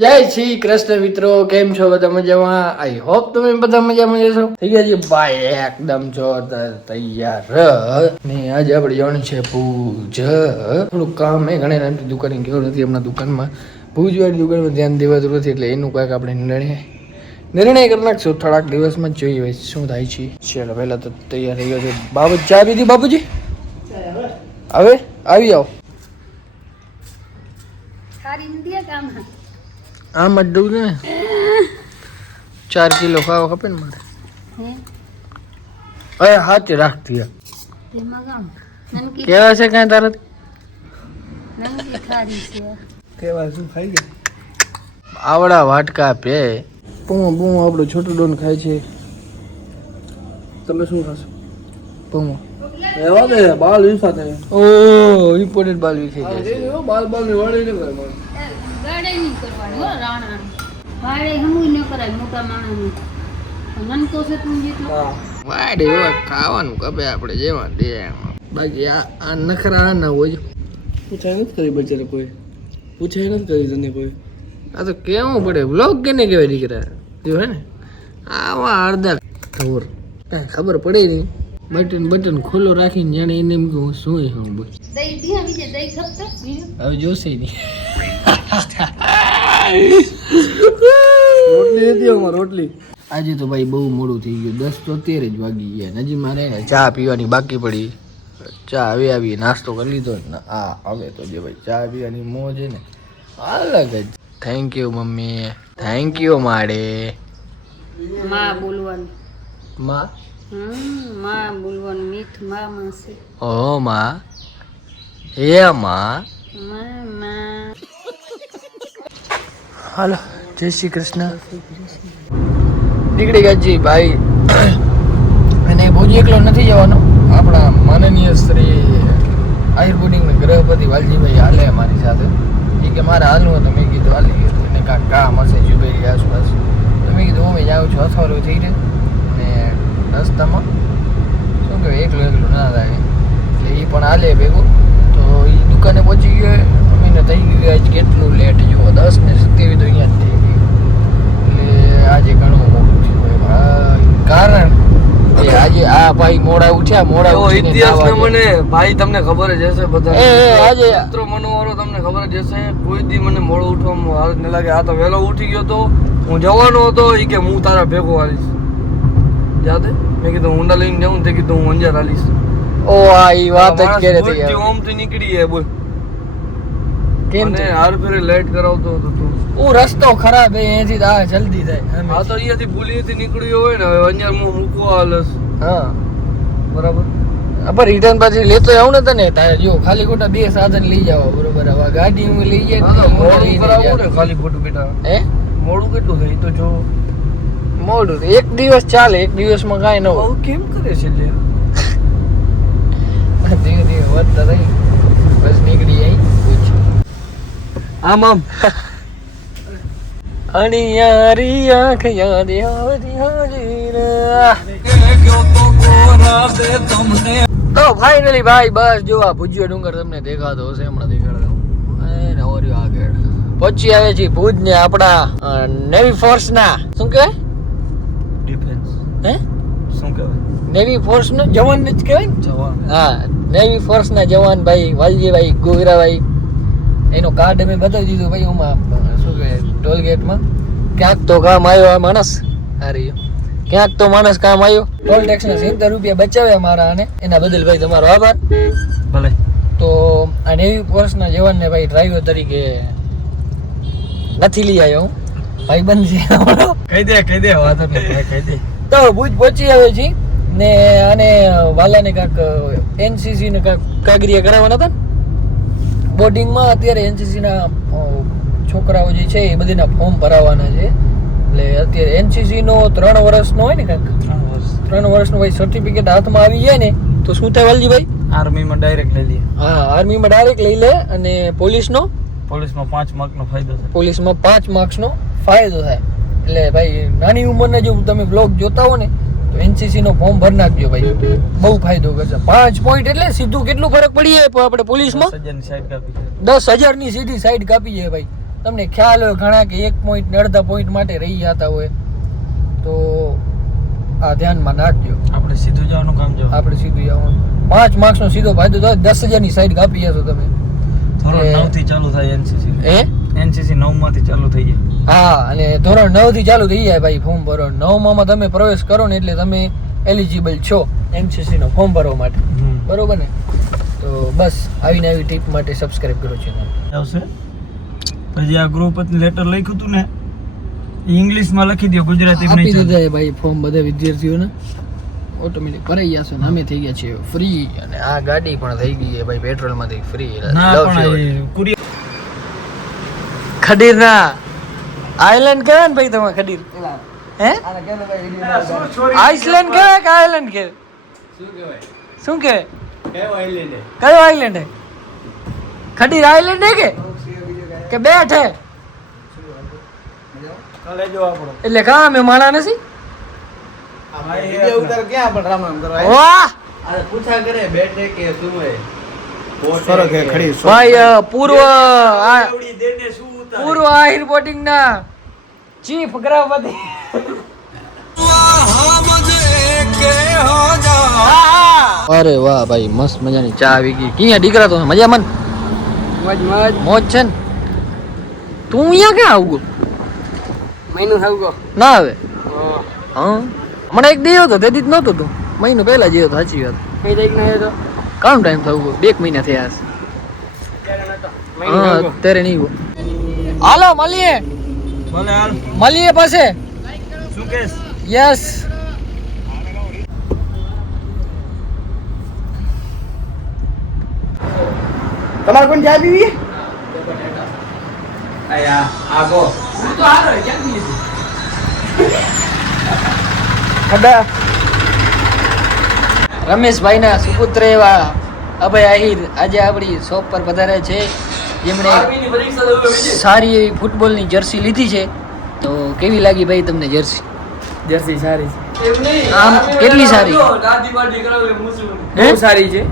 જય શ્રી કૃષ્ણ મિત્રો, કેમ છો બધા મજામાં? આઈ હોપ તમે બધા મજામાં જશો. થઈ ગયા છે ભાઈ એકદમ જોરદાર તૈયાર ને આજે આપણે જવાનું છે ભુજ. થોડું કામ એ ઘણા ટાઈમથી દુકાને ગયો નથી. હમણાં દુકાનમાં ભુજવાળી દુકાનમાં ધ્યાન દેવાતું નથી, એટલે એનું કાંઈક આપણે નિર્ણય કરી નાખશું થોડાક દિવસમાં. જોઈએ શું થાય છે. ચાલો પહેલા તો તૈયાર થઈ ગયો છે. બાબુ ચા પીધી? બાબુજી હવે આવી જાઓ. આમ જ દઉં ને 4 કિલો ખાવા ખપે ને મારે. અરે હાથ રાખતી કેવા છે કાંઈ તારા કેવા શું ખાઈ ગયા? આવડા વાટકા પે પૂમો પૂમો આપણો છોટું ડોન ખાય છે. તમે શું ખાશો? પૂમો એવા દે બાલ વિફા થાય. ઓ ઇમ્પોર્ટેન્ટ બાલ વિખી જાય છે. બાલ બાલ ની વાળી ને કરે મને ગાડે નહીં કરવાની હો રાણા વાડે હમુય ન કરાય મોટા માણસને નનકો છે તું જેટલો વાડે એવા ખાવાનું કબે આપણે જેમાં દે બાકી આ નખરા ના હોય. પૂછાય નથી કરી બચારે કોઈ, પૂછાય નથી કરી તને કોઈ. આ તો કેવું પડે વ્લોગ કેને કહેવાય દીકરા જો હે ને આવા અડધા ઢોર કાંઈ ખબર પડે નહીં. બટન ખુલ્લો રાખીને જાણે એને એમ કહું શું હું બોલ હવે જોશે નહીં. રોટલી હતી અમારે રોટલી. આજે તો ભાઈ બહુ મોડું થઈ ગયું, 10:13 જ વાગી ગયા. હજી મારે ચા પીવાની બાકી પડી. ચા હવે આવી નાસ્તો કરી લીધો ને આ હવે તો જે ભાઈ ચા પીવાની મોજ છે ને અલગ જ. થેન્ક યુ મમ્મી, થેન્ક યુ માડે. માં બોલવાનું માં માં બોલવાનું મીઠ માં છે. ઓ માં એ માં હાલો જય શ્રી કૃષ્ણ. નીકળી ગયા જી ભાઈ. અને ભુજ એકલો નથી જવાનો, આપણા માનનીય શ્રી આયુર્વેદિક ગ્રહપતિ વાલજીભાઈ હાલે અમારી સાથે. એ કે મારે હાલવું હતું, મેં કીધું હાલી ગયું. એને કાંઈક કામ હશે જુબેરી આસપાસ, તો મેં કીધું હું જાઉં છું. અથવારું થઈ રહે ને રસ્તામાં શું કહેવાય એકલું ના થાય એટલે એ પણ હાલે ભેગું. તો એ દુકાને પહોંચી ગયો. અમીને થઈ ગયું આજ કેટલું લેટ જુઓ, 10:27 તો અહીંયા જ થઈ ગયું. એટલે આજે ઘણું મોડું થયું હોય ભાઈ. કારણ કે આજે આ ભાઈ મોડા ઉઠ્યા. મોડા ઇતિહાસ મને ભાઈ તમને ખબર જ હશે બધા આજે મિત્રો મનોવાળો તમને ખબર જ હશે. કોઈ દી મને મોડું ઉઠવામાં હાલત ન લાગે. આ તો વહેલો ઉઠી ગયો તો હું જવાનો હતો. એ કે હું તારા ભેગો આવીશ. યાદ હે? મેં કીધું ઊંડા લઈને જાઉં તે કીધું હું અંજાર આવીશ. ઓ આ ઈ વાત જ કરે છે યાર. ઓમ તો નીકળી જાય બોલ. કેમ ને હાર ફેરે લેટ કરાવતો હતો તું. ઓ રસ્તો ખરાબ હે, અહીંથી આ જલ્દી થાય. આ તો અહીંયાથી ભૂલીથી નીકળ્યો હોય ને હવે અંજાર હું મૂકવા હાલસ. હા બરાબર. આપણે રિટર્ન પાછી લેતો આવું ને તને તારે જો ખાલી ખોટા 2 સાધન લઈ જાવ બરોબર. હવે ગાડી હું લઈ જાય મોડું કરાવું ને ખાલી ખોટું બેટા. હે મોડું કેટલું થઈ તો જો મોડું એક દિવસ ચાલે, એક દિવસમાં કાંઈ ન હોય. કેમ કરે છે લે? ધીરે ધીરે વધતા રહી બસ નીકળી જાય. આમ આમ અણિયારી આંખ યાદ આવતી હાજીરા. તો ફાઇનલી ભાઈ બસ જો આ ભુજિયો ડુંગર તમને દેખાતો હશે, હમણાં દેખાડો એને ઓર્યો આગળ પહોંચી આવે છે ભુજ ને આપણા નેવી ફોર્સ ના શું કહેવાય ડિફેન્સ હે શું કહેવાય નેવી ફોર્સ નો જવાન જ કહેવાય ને. જવાન હા નેવી ફોર્સ ના જવાન ભાઈ વાલજીભાઈ ગોગરાભાઈ. એનો કાર્ડ અમે બતાવી દીધું ભાઈ. હું શું કહેવાય ટોલ ગેટમાં ક્યાંક તો કામ આવ્યો આ માણસ. અરે ક્યાંક તો માણસ કામ આવ્યો. ટોલ ટેક્સ ના 70 રૂપિયા બચાવ્યા મારા, અને એના બદલ ભાઈ તમારો આભાર. ભલે. તો આ નેવી ફોર્સ ના જવાનને ભાઈ ડ્રાઈવર તરીકે નથી લઈ આવ્યો હું, ભાઈ બંધ છે કહી દે વાત કહી દે. તો ભુજ પહોંચી આવે છે ને આને વાલાને કાંક એનસીસી ને કાંક કાગરિયા કરાવવાના હતા બોર્ડિંગમાં. અત્યારે એનસીસી ના છોકરાઓ જે છે એ બધીના ફોર્મ ભરાવાના છે. એટલે અત્યારે એનસીસી નો 3 વર્ષનો હોય ને કાંક 3 વર્ષનો ભાઈ સર્ટિફિકેટ હાથમાં આવી જાય ને તો શું થાય વાલજીભાઈ? આર્મીમાં ડાયરેક્ટ લઈ લે. હા આર્મીમાં ડાયરેક્ટ લઈ લે. અને પોલીસમાં 5 માર્કનો ફાયદો થાય. પોલીસમાં 5 માર્ક્સનો ફાયદો થાય. એટલે ભાઈ નાની ઉંમરના જો તમે બ્લોગ જોતા હો ને તો એનસીસી નો ફોર્મ ભરી નાખજો ભાઈ, બહુ ફાયદો કરશે. 5 પોઈન્ટ એટલે સીધું કેટલું ફરક પડી જાય આપણે પોલીસમાં 10,000 ની સાઈડ કાપી 10,000 ની સીધી સાઈડ કાપી જાય ભાઈ. તમને ખ્યાલ હોય ઘણા કે 1 પોઈન્ટ ને અડધા પોઈન્ટ માટે રહી જતા હોય તો આ ધ્યાનમાં નાખજો. આપણે સીધું જવાનું કામ જો આપણે સીધું જવાનું 5 માર્ક્સનો સીધો ફાયદો થાય 10,000 ની સાઈડ કાપી જશો તમે. ધોરણ 9 થી ચાલુ થાય એનસીસી. એનસીસી 9 માંથી ચાલુ થઈ જાય. હા, અને ધોરણ 9 થી ચાલુ થઈ જાય ભાઈ ફોર્મ ભરો. 9 માં તમે પ્રવેશ કરો ને એટલે તમે એલિજિબલ છો એનસીસી નો ફોર્મ ભરવા માટે. બરોબર ને? તો બસ આવીને આવી ટીપ માટે સબસ્ક્રાઇબ કરો ચેનલ. આવશે પછી આ ગ્રુપ લેટર લખ્યું હતું ને ઇંગ્લિશમાં લખી દો, ગુજરાતીમાં આપી નહીં. દીધા ભાઈ ફોર્મ બધા વિદ્યાર્થીઓને ઓટોમેટિક ભરાઈ જશે ને અમે થઈ ગયા છીએ ફ્રી. અને આ ગાડી પણ થઈ ગઈ છે ભાઈ પેટ્રોલ માંથી ફ્રી. ના પણ એ કુરિયર ખડીરના આઈલેન્ડ કહેવાય ને ભાઈ તમે ખડીર હે આઈસલેન્ડ કહેવાય કે આઈલેન્ડ કહેવાય? શું કહેવાય? કયો આઈલેન્ડ હે? ખડીર આઈલેન્ડ હે કે બેઠ હે? એટલે કામ એ માણા નથી. વાહ ભાઈ પૂર્વ આહિર બોટિંગ ના ચીફ ગ્રાહપતિ. અરે વાહ ભાઈ મસ્ત મજાની ચા આવી ગઈ. ક્યાં દીકરા તો મજા મન મોજ છે ને? તું અહીંયા ક્યાં આવું ના આવે? હા મને એક દેવો તો તેથી જ નહોતો તું મહિનો પહેલા જેવો તો. સાચી વાત. કામ ટાઈમ થયું 2 મહિના થયા હશે. હા અત્યારે નહીં. હાલો મળીએ ભલે હાલ. મળીએ પાસે. શું કેસ? યસ. તમારે કોણ ચા પીવી? રમેશભાઈ ના સુપુત્ર એવા અભય આહિર આજે આપણી શોપ પર પધાર્યા છે, જેમણે સારી એવી ફૂટબોલની જર્સી લીધી છે. તો કેવી લાગી ભાઈ તમને જર્સી? જર્સી સારી છે. આમ કેટલી સારી? બહુ સારી છે.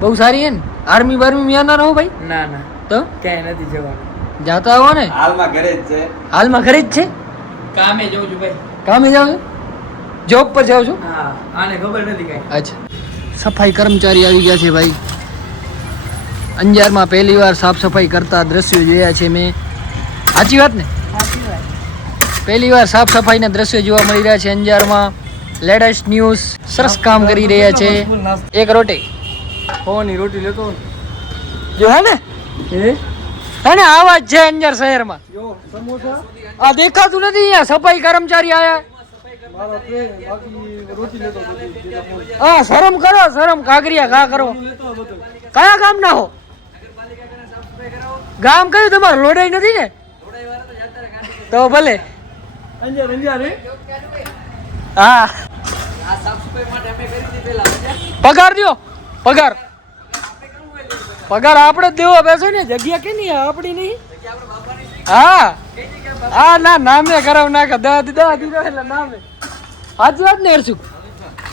બહુ સારી હે ને? આર્મી બાર્મી માં ના રહો ભાઈ? ના ના તો ક્યાંય નથી જવાનું. જાતા હો ને? હાલમાં ઘરે જ છે. હાલમાં ઘરે જ છે? કામે જઉં છું ભાઈ. કામે જાવ છો? જોબ પર જાવ છો? હા, આને ખબર નથી કાંઈ. અચ્છા. સફાઈ કર્મચારી આવી ગયા છે ભાઈ. અંજારમાં પહેલી વાર સાફ સફાઈ કરતા દ્રશ્યો જોયા છે મેં. સાચી વાત ને? પહેલી વાર સાફ સફાઈના દ્રશ્યો જોવા મળી રહ્યા છે અંજારમાં. Latest news. સરસ કામ કરી રહ્યા છે. એક રોટી હોની રોટી લેતો જો હે ને ને આવાજ છે અંજાર શહેરમાં. જો સમોસા આ દેખાતું નથી અહીંયા સફાઈ કર્મચારી આયા. મારા ફ્રેન્ડ બાકી રોટી લેતો હા શરમ કરો, શરમ કાગરિયા ઘા કરો. કયા ગામ ના હો? ગામ કયું તમારું? લોડાઈ નથી ને? તો ભલે અંજાર હા પગાર દો. પગાર આપણે જ દેવો બેસો ને. જગ્યા કે નહીં આપણી નહીં. હા હા ના નામે કરાવ નાખે 10 દીધો એટલે નામે. સાચી વાત ને હર્ષુક?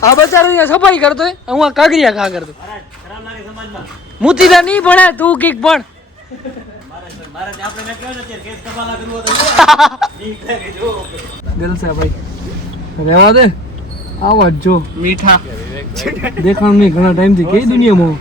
આ બચારો અહીંયા સફાઈ કરતો હોય, હું આ કાગરિયા ખા કરતો. મુતીદા નહીં ભણે તું કીક ભણ. જલસા ભાઈ રહેવા દે. આવાજ જો મીઠા દેખાણ નહીં ઘણા ટાઈમ થી કઈ દુનિયામાં